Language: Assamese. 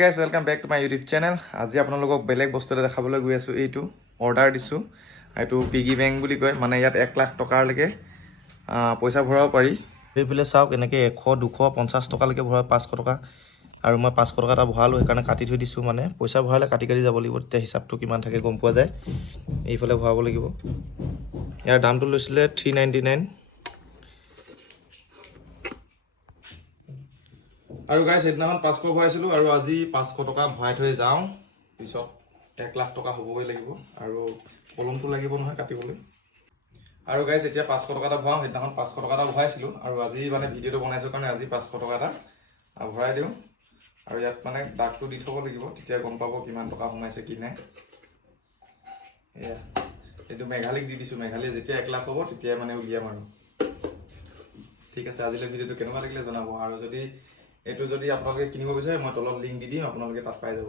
Guys, welcome back to my YouTube channel. আজি আপোনালোকক বেলেগ বস্তু এটা দেখাবলৈ গৈ আছো। এইটো অৰ্ডাৰ দিছো। এইটো পিগি বেংক বুলি কয়, মানে ইয়াত 1 লাখ টকাৰ লৈকে পইচা ভৰাব পাৰি। এইফালে চাওক, এনেকৈ 100 250 টকালৈকে ভৰাই 500 টকা, আৰু মই 500 টকা এটা ভৰালো, সেইকাৰণে কাটি থৈ দিছো। মানে পইচা ভৰালে কাটি যাব লাগিব, তেতিয়া হিচাপটো কিমান থাকে গম পোৱা যায়। এইফালে ভৰাব লাগিব। ইয়াৰ দামটো লৈছিলে 399। আৰু গাইছ, সেইদিনাখন 500 ভৰাইছিলো, আৰু আজি 500 টকা ভৰাই থৈ যাওঁ। পিছত 1 লাখ টকা হ'বই লাগিব, আৰু কলমটো লাগিব নহয় কাটিবলৈ। আৰু গাইছ, এতিয়া 500 টকা এটা ভৰাওঁ। সেইদিনাখন 500 টকা এটা ভৰাইছিলো, আৰু আজি মানে ভিডিঅ'টো বনাইছো কাৰণে আজি 500 টকা এটা ভৰাই দিওঁ। আৰু ইয়াত মানে দাগটো দি থ'ব লাগিব, তেতিয়া গম পাব কিমান টকা সোমাইছে কি নাই। এয়া এইটো মেঘালীক দি দিছো। মেঘালীয়ে যেতিয়া 1 লাখ হ'ব তেতিয়া মানে উলিয়াম আৰু। ঠিক আছে, আজিলৈ ভিডিঅ'টো কেনেকুৱা লাগিলে জনাব। আৰু যদি এইটো যদি আপোনালোকে কিনিব বিচাৰে, মই তলত লিংক দি দিম, আপোনালোকে তাত পাই যাব।